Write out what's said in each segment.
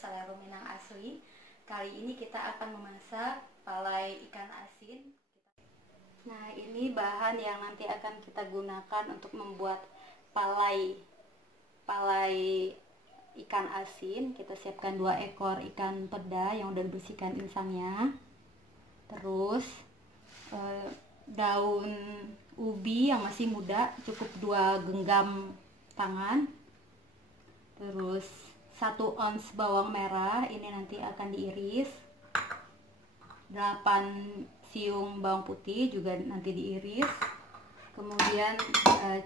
Selero Minang asli. Kali ini kita akan memasak palai ikan asin. Nah, ini bahan yang nanti akan kita gunakan untuk membuat palai ikan asin. Kita siapkan 2 ekor ikan peda yang udah dibersihkan insangnya. Terus daun ubi yang masih muda cukup 2 genggam tangan. Terus 1 ons bawang merah, ini nanti akan diiris. 8 siung bawang putih juga nanti diiris. Kemudian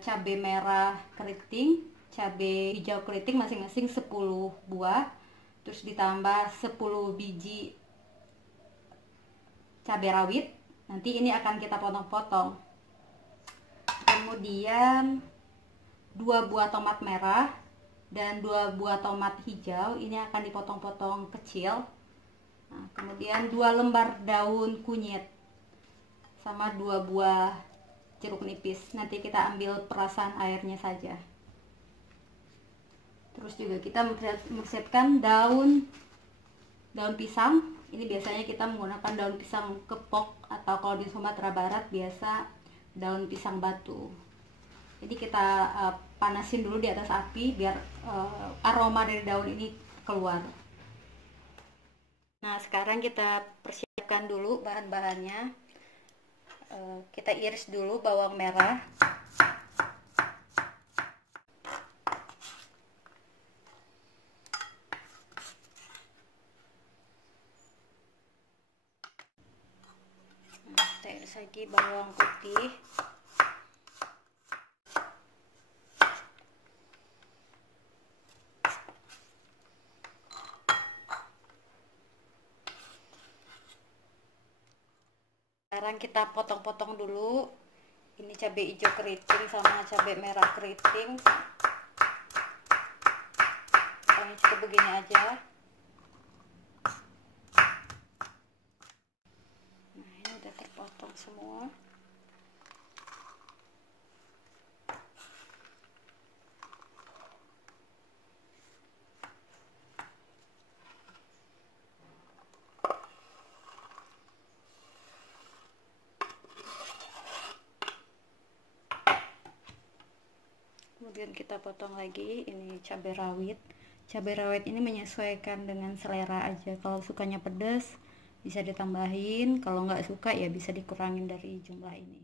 cabai merah keriting, cabai hijau keriting masing-masing 10 buah. Terus ditambah 10 biji cabai rawit. Nanti ini akan kita potong-potong. Kemudian 2 buah tomat merah dan 2 buah tomat hijau, ini akan dipotong-potong kecil. Nah, kemudian 2 lembar daun kunyit sama 2 buah jeruk nipis. Nanti kita ambil perasan airnya saja. Terus juga kita mempersiapkan daun pisang. Ini biasanya kita menggunakan daun pisang kepok, atau kalau di Sumatera Barat biasa daun pisang batu. Jadi kita panasin dulu di atas api biar aroma dari daun ini keluar. Nah, sekarang kita persiapkan dulu bahan-bahannya. Kita iris dulu bawang merah. Kita iris lagi bawang putih. Sekarang kita potong-potong dulu. Ini cabai hijau keriting sama cabai merah keriting. Ini cukup begini aja. Nah, ini udah terpotong semua. Kemudian kita potong lagi ini cabai rawit. Cabai rawit ini menyesuaikan dengan selera aja. Kalau sukanya pedas bisa ditambahin, kalau nggak suka ya bisa dikurangin dari jumlah ini.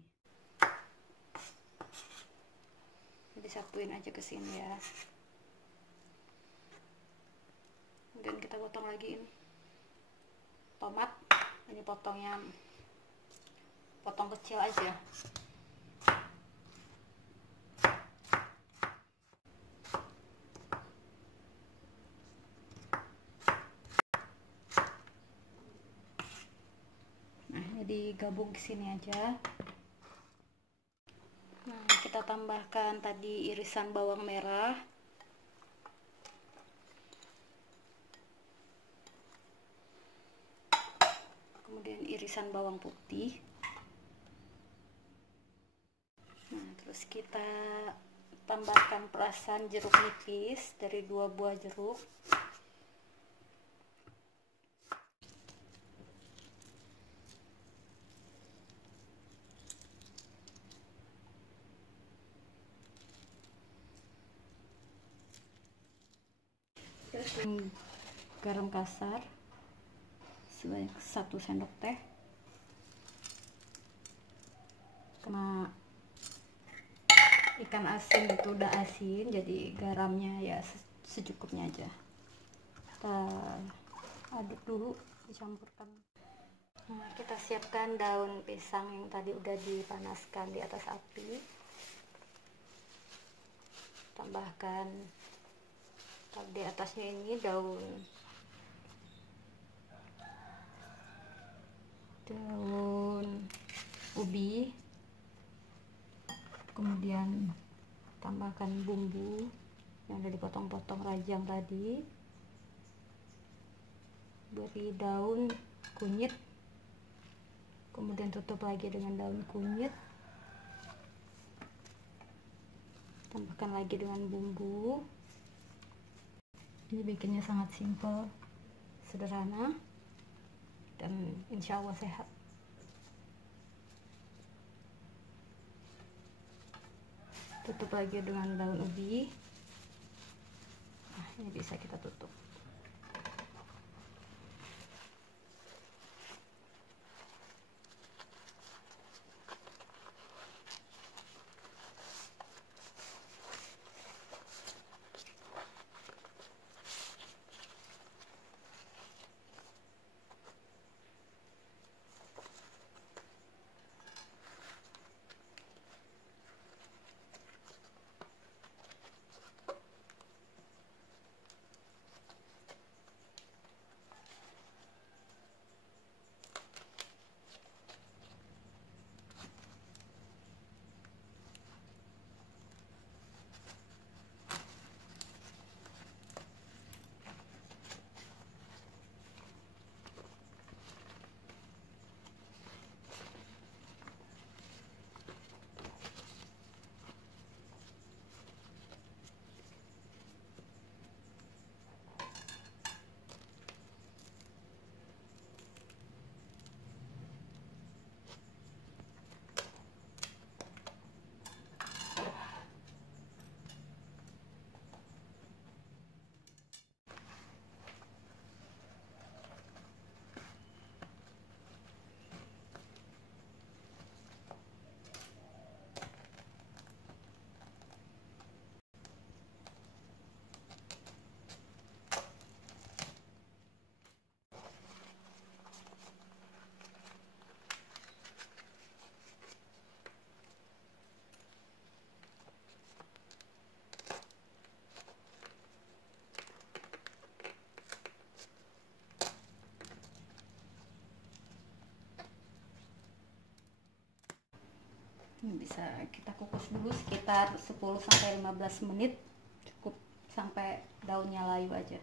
Disatuin aja ke sini ya. Kemudian kita potong lagi ini tomat. Ini potong kecil aja. Digabung ke sini aja. Nah, kita tambahkan tadi irisan bawang merah. Kemudian irisan bawang putih. Nah, terus kita tambahkan perasan jeruk nipis dari 2 buah jeruk. Garam kasar sebanyak 1 sendok teh. Karena ikan asin itu udah asin, jadi garamnya ya secukupnya aja. Kita aduk dulu, dicampurkan. Nah, kita siapkan daun pisang yang tadi udah dipanaskan di atas api. Tambahkan di atasnya ini daun ubi. Kemudian tambahkan bumbu yang udah dipotong-potong rajang tadi. Beri daun kunyit. Kemudian tutup lagi dengan daun kunyit. Tambahkan lagi dengan bumbu. Ini bikinnya sangat simple. sederhana dan insya Allah sehat. Tutup lagi dengan daun ubi. Nah, ini bisa kita tutup. Ini bisa kita kukus dulu sekitar 10-15 menit, cukup sampai daunnya layu aja.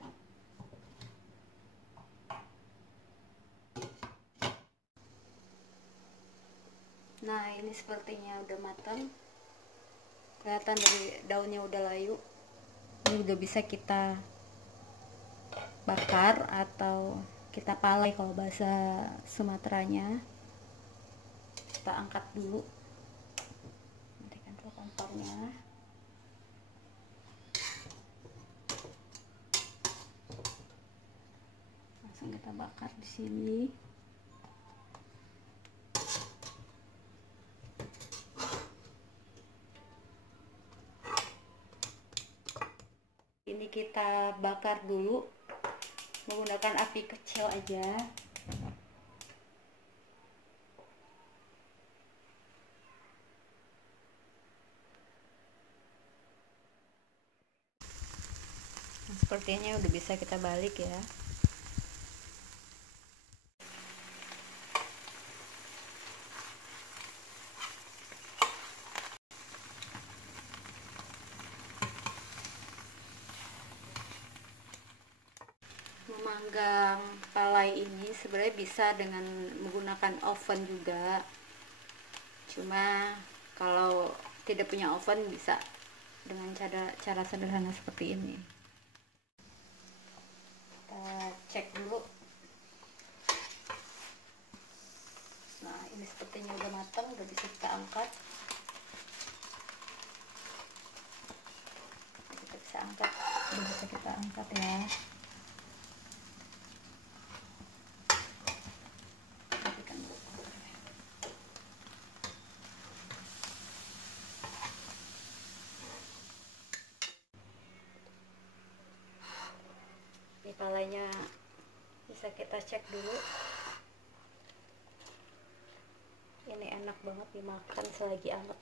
Nah, ini sepertinya udah matang. Kelihatan dari daunnya udah layu. Ini udah bisa kita bakar atau kita palai kalau bahasa Sumateranya. Kita angkat dulu. Matikan dulu kompornya. Langsung kita bakar di sini. Ini kita bakar dulu menggunakan api kecil aja. Nah, sepertinya udah bisa kita balik ya. Memanggang palai ini sebenarnya bisa dengan menggunakan oven juga, cuma kalau tidak punya oven bisa dengan cara sederhana seperti ini. Kita cek dulu. Nah, ini sepertinya udah matang, udah bisa kita angkat. Kita bisa angkat, udah bisa kita angkat ya. Ini palanya bisa kita cek dulu. Ini enak banget dimakan selagi anget.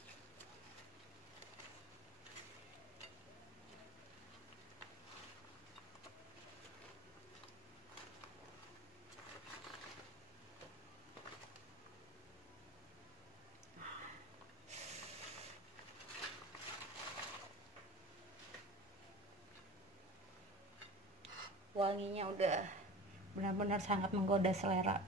Wanginya udah benar-benar sangat menggoda selera.